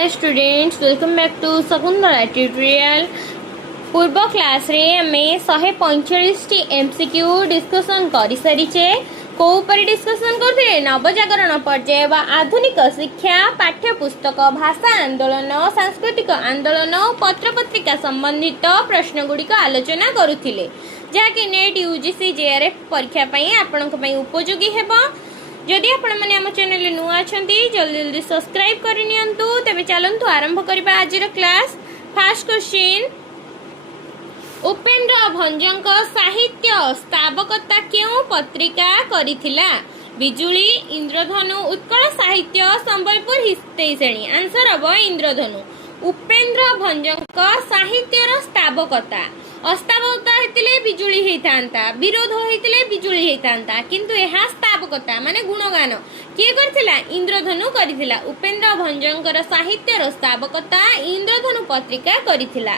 Hi students, welcome back to Sakundara tutorial. पूर्व class रे हमें 145 एमसीक्यू डिस्कशन कर सारीचे को ऊपर डिस्कशन करथिले नवजागरण पर्याय व आधुनिक शिक्षा पाठ्यपुस्तक भाषा आंदोलन सांस्कृतिक आंदोलन और पत्र पत्रिका संबंधित प्रश्न गुड़िक आलोचना करुथिले जहाँकि नेट यूजीसी जेआरएफ परीक्षा पई आपनक पई उपयोगी हेबो। जदि आपण माने हम चैनल नुआ अछंती जल्दी जल्दी सब्सक्राइब करि नियंतु। तबे चलंतु आरंभ करिबा आजिर क्लास। फर्स्ट क्वेश्चन, उपेन्द्र भंजक साहित्य स्तावकता क्यों पत्रिका करिथिला? बिजुली, इंद्रधनु, उत्कल साहित्य, संबलपुर हितैषणी। आंसर हबो इंद्रधनु। उपेन्द्र भंजक साहित्यर स्तावकता अस्तावकता हेतिले बिजुली हेतांता, विरोध हेतिले बिजुली हेतांता, किंतु एहा स्तावकता माने गुणगान किए करथिला? इंद्रधनु करिथिला। उपेन्द्र भंजकर साहित्यर स्तावकता इंद्रधनु पत्रिका करिथिला।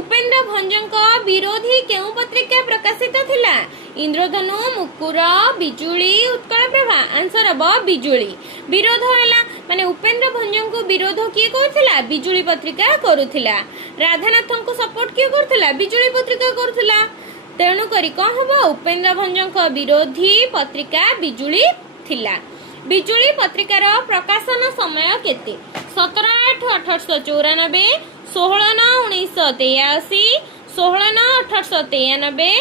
उपेन्द्र भंजक विरोधी केउ पत्रिका प्रकाशित थिला? इंद्रधनु, मुकुर, बिजुली, उत्कल प्रभा। आंसर हबो बिजुली। विरोध हैला माने उपेन्द्र भंजक विरोध किए करथिला? बिजुली पत्रिका करुथिला। राधानाथन को सपोर्ट किए करथिला? बिजुली पत्रिका करुथिला। तेणु करी कोन हबो? उपेन्द्र भंजक विरोधी पत्रिका बिजुली थिला। बिजुली पत्रिकार प्रकाशन समय केते? 17/8/1894, 16/9/1983, 16/9/1893,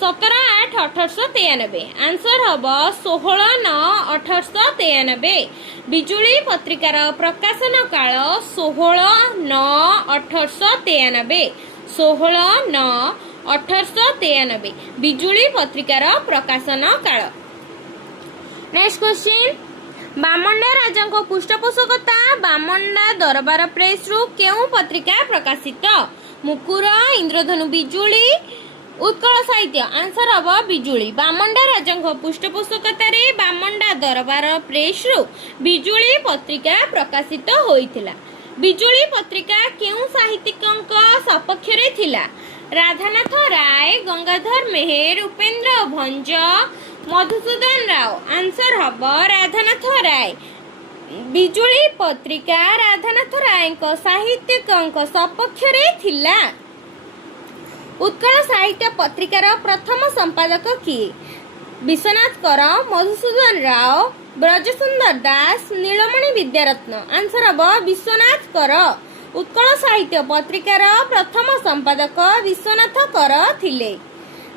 17/8/1893। आंसर हबो 16/9/1893। बिजुली पत्रिकार प्रकाशन काल 16/9/1893, 16/9/1893 बिजुली पत्रिकार प्रकाशन काल। नेक्स्ट क्वेश्चन, बामंडा राजा पृष्ठपोषकता बामंडा दरबार प्रेस रु केउ पत्रिका प्रकाशित? मुकुर, इंद्रधनु, बिजुली, उत्कल साहित्य। आंसर हबो बिजुली। बामंडा राजा पृष्ठपोषकता रे बामंडा दरबार प्रेस रु बिजुली पत्रिका प्रकाशित होइथिला। बिजुली पत्रिका केउ साहित्यिकक सपक्ष रे थिला? राधानाथ राय, गंगाधर मेहेर, उपेन्द्र भंज, मधुसूदन राव। आंसर हबो राधानाथ राय। बिजुली पत्रिका राधानाथ राय साहित्यिकक सपक्ष रे थिला। उत्कल साहित्य पत्रिकार प्रथम संपादक किए? विश्वनाथ कर, मधुसूदन राव, ब्रजसुंदर दास, नीलमणि विद्यारत्न। आंसर हबो विश्वनाथ कर। उत्कल साहित्य पत्रिकार प्रथम संपादक विश्वनाथ कर थिले।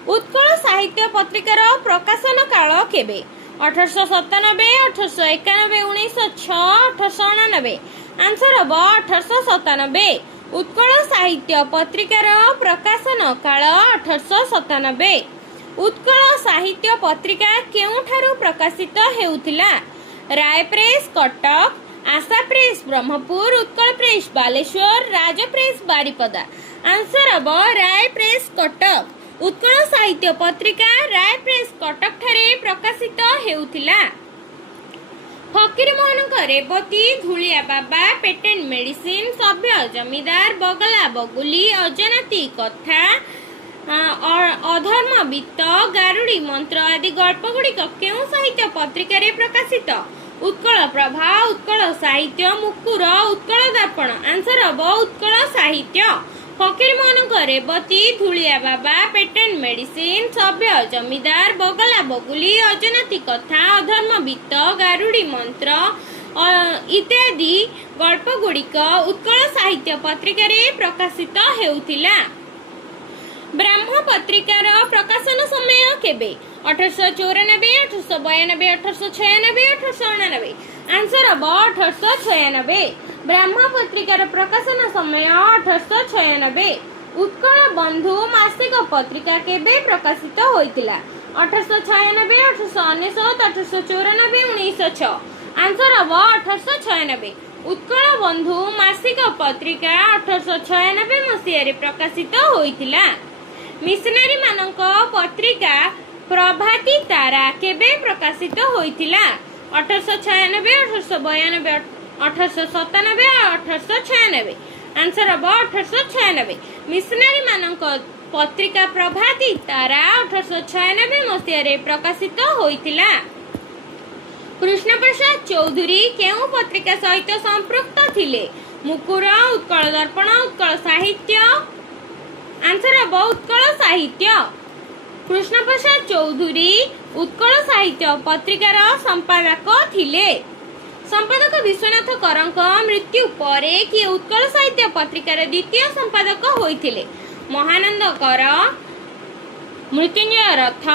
उत्कल साहित्य पत्रिकार प्रकाशन काल केबे? 1897, 1891, 1906, 1899। आंसर हबो 1897। उत्कल साहित्य पत्रिकार प्रकाशन काल 1897। उत्कल साहित्य पत्रिका केउठारु प्रकाशित हेउथिला? राय प्रेस कटक, आशा प्रेस ब्रह्मपुर, उत्कल प्रेस बालेश्वर, राज प्रेस बारिपदा। आंसर हबो राय प्रेस कटक। उत्कल साहित्य पत्रिका राय प्रेस कटक ठारे प्रकाशित हेउथिला। फकीर मोहन रेवती, धुलिया बाबा, पेटेंट मेडिसिन, सभ्य जमीदार, बगला बगुली, अजनाती कथा, अधर्म वित्त, गारुड़ी मंत्र आदि गल्प गुड़िक केउ साहित्य पत्रिका रे प्रकाशित? उत्कल प्रभा, उत्कल साहित्य, मुकुर, उत्कल दर्पण। आंसर हबो उत्कल साहित्य। फकीर मोहन रेवती, धुलिया बाबा, पेटेंट मेडिसिन, सभ्य जमीदार, बगला बगुली, अजनाती कथा, अधर्म वित्त, गारुड़ी मंत्र इत्यादि गल्प गुड़िक उत्कल साहित्य पत्रिका रे प्रकाशित हेउथिला। ब्रह्म पत्रिकार प्रकाशन समय केबे? 1894, 1892, 1896, 1899। आंसर हबो 1896। ब्रह्म पत्रिकार प्रकाशन समय 1896। उत्कल बंधु मासिक पत्रिका केबे प्रकाशित होइतिला? 1896, 1899, 1894, 1906। आंसर हबो 1896। उत्कल बंधु मासिक पत्रिका 1896 मसीह रे प्रकाशित होइतिला। मिशनरी मानक पत्रिका प्रभाती तारा केबे प्रकाशित होइतिला? 1896, 1892, 1897, 1896। आंसर हबो 1896। मिशनरी मानक पत्रिका प्रभाती तारा 1896 मसीह रे प्रकाशित होइतिला। कृष्ण प्रसाद चौधरी केउ पत्रिका सहित संपृक्त थिले? मुकुर, उत्कल दर्पण, उत्कल साहित्य। आंसर हम उत्कल साहित्य। कृष्ण प्रसाद चौधुरी उत्कल साहित्य पत्रिकार संपादक थिले। संपादक विश्वनाथ करंक मृत्यु परे किए उत्कल साहित्य पत्रिकार द्वितीय संपादक होइथिले? महानंद कर, मृत्युंजय रथ,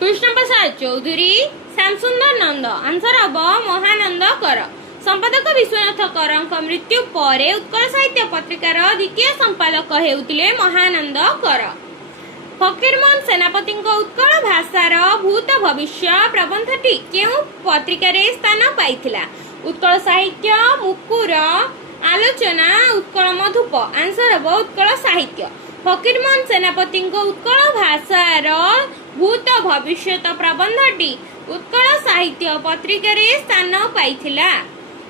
कृष्ण प्रसाद चौधुरी, श्यामसुंदर नंद। आंसर हम महानंद कर। संपादक विश्वनाथ करंक मृत्यु परे उत्कल साहित्य पत्रिकार द्वितीय संपादक हेउतिले महानंद कर। फकीरमोहन सेनापति उत्कल भाषार भूत भविष्य प्रबंधटी केउ पत्रिकार स्थान पाइथिला? उत्कल साहित्य, मुकुर, आलोचना, उत्कल मधुप। आंसर हम उत्कल साहित्य। फकीरमोहन सेनापति उत्कल भाषार भूत भविष्य प्रबंधटी उत्कल साहित्य पत्रिकार स्थान पाइथिला?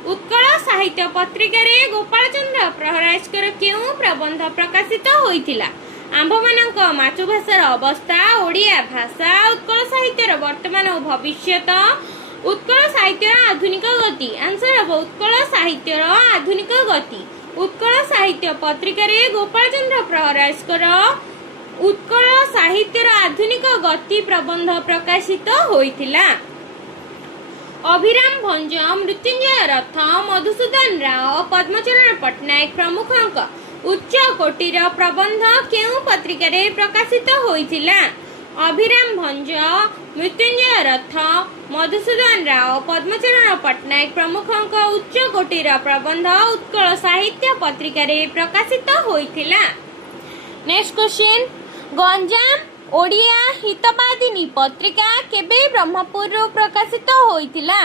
उत्कल साहित्य पत्रिकार गोपाल चंद्र प्रहराजकर केउ प्रबंध प्रकाशित होइथिला? आंभमानक मातृभाषार अवस्था, ओडिया भाषा, उत्कल साहित्यर वर्तमान और भविष्यत, उत्कल साहित्यर आधुनिक गति। आंसर हम उत्कल साहित्यर आधुनिक गति। उत्कल साहित्य पत्रिकार गोपाल चंद्र प्रहराजकर उत्कल साहित्यर आधुनिक गति प्रबंध प्रकाशित होइथिला? अभिराम भंज, मृत्युंजय रथ, मधुसूदन राव, पद्मचरण पट्टनायक प्रमुखଙ୍କ उच्च कोटीर प्रबंध केउ पत्रिकार प्रकाशित होइथिला? अभिराम भंज, मृत्युंजय रथ, मधुसूदन राव, पद्मचरण पट्टनायक प्रमुखଙ୍କ उच्च कोटीर प्रबंध उत्कल साहित्य पत्रिकार प्रकाशित होइथिला? नेक्स्ट क्वेश्चन, गंजाम ओडिया हितवादिनी पत्रिका केबे ब्रह्मपुर प्रकाशित होइथिला?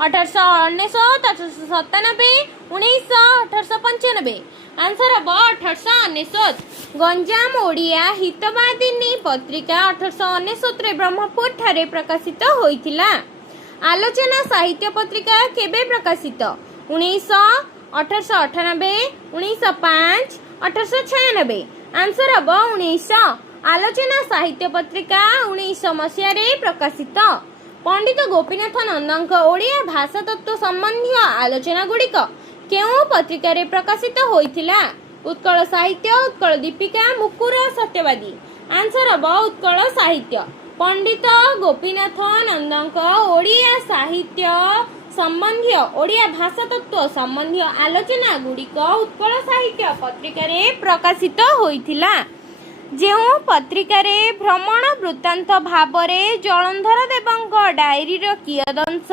1899, 1897, 1900, 1895। आंसर हम 1899। गंजाम ओडिया हितवादिनी पत्रिका 1899 ब्रह्मपुर ठारे प्रकाशित होइथिला? आलोचना साहित्य पत्रिका केबे प्रकाशित? 1900, 1898, 1905, 1896। आंसर हम 1900। आलोचना साहित्य पत्रिका 1900 मसीह प्रकाशित। पंडित गोपीनाथ नंदଙ୍କ ओडिया भाषा तत्व संबंधी आलोचना गुड़िक केउ पत्रिकार प्रकाशित होइथिला? उत्कल साहित्य, उत्कल दीपिका, मुकुर, सत्यवादी। आंसर हम उत्कल साहित्य। पंडित गोपीनाथ नंदଙ୍କ ओडिया साहित्य संबंधी ओडिया भाषा तत्व संबंधी आलोचना गुड़िक उत्कल साहित्य पत्रिकार प्रकाशित होइथिला? जेउ पत्रिकार भ्रमण वृत्तांत भावरे जलंधर देवଙ୍କ डायरी कियदंश,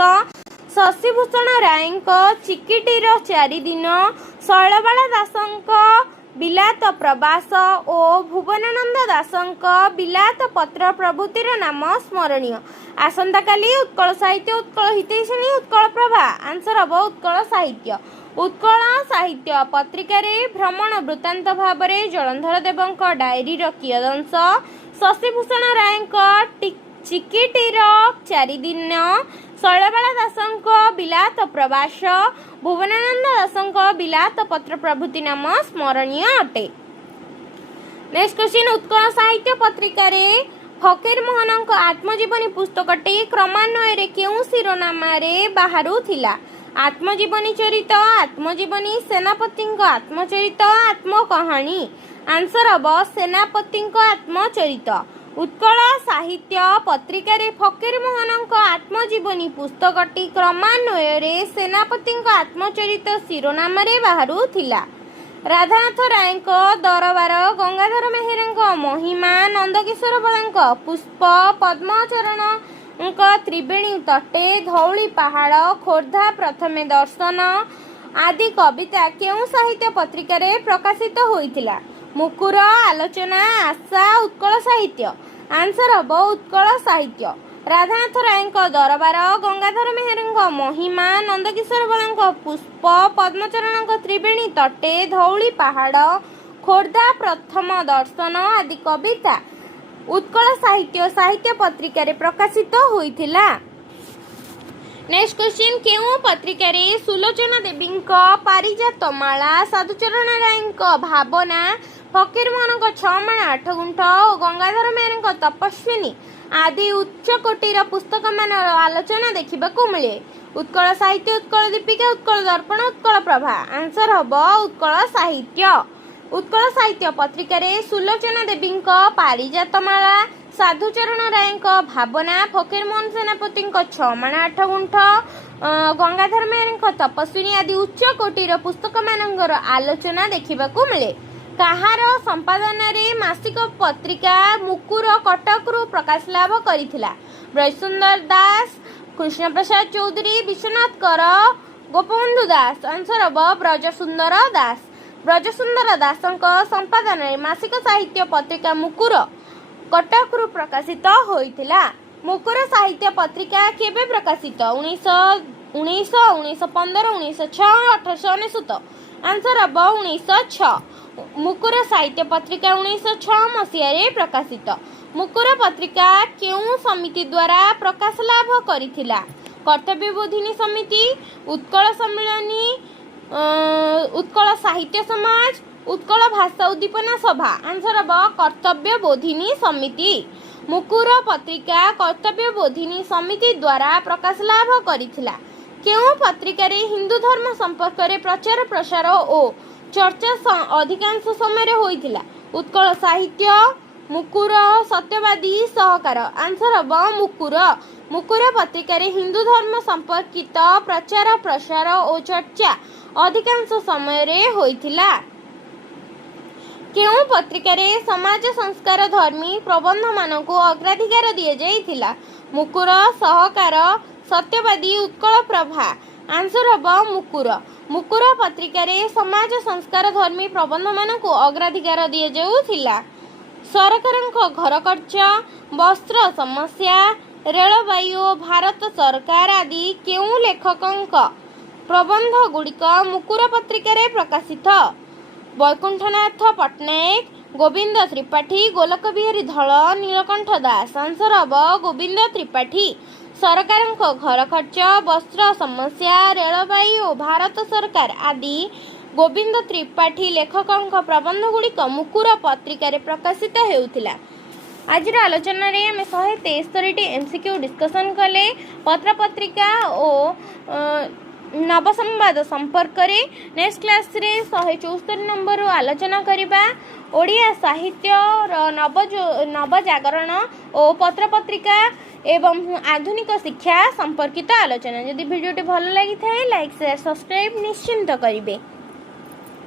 शशिभूषण रायଙ୍କ चिकिटीर 4 दिन, शैलबाला दासଙ୍କ बिलात प्रवास और भुवनानंद दासଙ୍କ बिलात पत्र प्रभृतिर नाम स्मरणीय। आसंता काली उत्कल साहित्य, उत्कल हितैषिणी, उत्कल प्रभा। आंसर हम उत्कल साहित्य। उत्कल साहित्य पत्रिकार भ्रमण वृत्तांत भावरे जलंधर देवଙ୍କ डायरी कियदंश, शशिभूषण रायଙ୍କ चिकिटीर 4 दिन, शैलबाला दासଙ୍କ बिलात प्रवास, भुवनानंद दासଙ୍କ बिलात पत्र प्रभृति नाम स्मरणीय अटे। नेक्स्ट क्वेश्चन, उत्कल साहित्य पत्रिकार फकीरमोहनଙ୍କ आत्मजीवनी पुस्तकटी क्रमान्वये केउ शिरोनामारे बाहारुथिला? आत्मजीवनी चरित, आत्मजीवनी, सेनापतिଙ୍କ आत्मचरित, आत्मकहानी। आंसर हम सेनापतिଙ୍କ आत्मचरित। उत्कल साहित्य पत्रिकार फकीरमोहनଙ୍କ आत्मजीवनी पुस्तकटी क्रमान्वये सेनापतिଙ୍କ आत्मचरित शिरोनामारे बाहारुथिला? राधानाथ रायଙ୍କ दरबार, गंगाधर मेहेरଙ୍କ महिमा, नंदकिशोर बळाଙ୍କ पुष्प, पद्मचरण त्रिवेणी तटे, धौली पहाड़, खोर्धा प्रथमे दर्शन आदि कविता केउ साहित्य पत्रिकार प्रकाशित होइथिला? मुकुर, आलोचना, आशा, उत्कल साहित्य। आंसर हम उत्कल साहित्य। राधानाथ रायଙ୍କ दरबार, गंगाधर मेहेरଙ୍କ महिमा, नंदकिशोर बळाଙ୍କ पुष्प, पद्मचरण त्रिवेणी तटे, धौली पहाड़, खोर्धा प्रथम दर्शन आदि कविता उत्कल साहित्य साहित्य पत्रिकार प्रकाशित होइथिला? नेक्स्ट क्वेश्चन, केउ पत्रिकार सुलोचना देवीଙ୍କ पारिजातमाला, साधुचरण रायଙ୍କ भावना, फकीरमोहनଙ୍କ 6 माण 8 गुंठ और गंगाधर मेहेरଙ୍କ तपस्विनी आदि उच्च कोटीर पुस्तक मान आलोचना देखा मिले? उत्कल साहित्य, उत्कल दीपिका, उत्कल दर्पण, उत्कल प्रभा। आंसर हम उत्कल साहित्य। उत्कल साहित्य पत्रिका सुलोचना देवी पारिजातमाला, साधुचरण राय भावना, फकीरमोहन सेनापति छमाण आठ गुंठ, गंगाधर मेहर तपस्विनी आदि उच्च कोटीर पुस्तक मानकर आलोचना देखा मिले। कहार संपादन मासिक पत्रिका मुकुर कटकरू प्रकाश लाभ करथिला? ब्रजसुंदर दास, कृष्ण प्रसाद चौधरी, विश्वनाथ कर, गोपबंधु दास। आंसर हम ब्रजसुंदर दास। ब्रजसुंदर दास संपादन मासिक साहित्य पत्रिका मुकुर कटकरू प्रकाशित होइथिला। मुकुर साहित्य पत्रिका केबे प्रकाशित? 1915, 1906, 1899। आंसर हम 1906। मुकुर साहित्य पत्रिका 1906 मसीह प्रकाशित। मुकुर पत्रिका केउं समिति द्वारा प्रकाश लाभ करिथिला? कर्तव्यबोधिनी समिति, उत्कल सम्मिलनी, उत्कल साहित्य समाज, उत्कल भाषा उद्दीपना सभा। आंसर हम कर्तव्यबोधिनी समिति। मुकुर पत्रिका कर्तव्यबोधिनी समिति द्वारा प्रकाश लाभ करिथिला? केउं पत्रिका हिंदू धर्म संपर्क में प्रचार प्रसार और चर्चा अधिकांश समय होइथिला? उत्कल साहित्य, मुकुर, सत्यवादी, सहकार। आंसर हम मुकुर। मुकुर पत्रिका हिंदू धर्म संपर्कित प्रचार प्रसार और चर्चा अधिकांश समय होइथिला? केउं पत्रिका समाज संस्कार धर्मी प्रबंध मानकु अग्राधिकार दिया जाइथिला? मुकुर, सहकार, सत्यवादी, उत्कल प्रभा। आंसर हम मुकुर। मुकुर पत्रिका समाज संस्कार धर्मी प्रबंध मानकु अग्राधिकार दिया जाउथिला? सरकार घर खर्च, वस्त्र समस्या, रेलवाई, भारत सरकार आदि केउं लेखकंक प्रबंध गुड़िक मुकुर पत्रिका प्रकाशित? वैकुंठनाथ पट्टनायक, गोविंद त्रिपाठी, गोलक बिहारी धल, नीलकंठ दास। आंसर हम गोविंद त्रिपाठी। सरकार घर खर्च, वस्त्र समस्या, रेलवाई और भारत सरकार आदि गोविंद त्रिपाठी लेखक प्रबंध गुड़िक मुकुर पत्रिका प्रकाशित हेउथिला। आज आलोचना रे आम 173 एमसीक्यू डिस्कसन कले पत्र पत्रिका और नवसंवाद संपर्क रे। नेक्स्ट क्लास रे 174 नंबर आलोचना करिबा ओडिया साहित्य नवजागरण और पत्र पत्रिका एवं आधुनिक शिक्षा संपर्कित आलोचना। यदि वीडियोटी भल लगी थाए लाइक शेयर सब्सक्राइब निश्चिंत करिवे।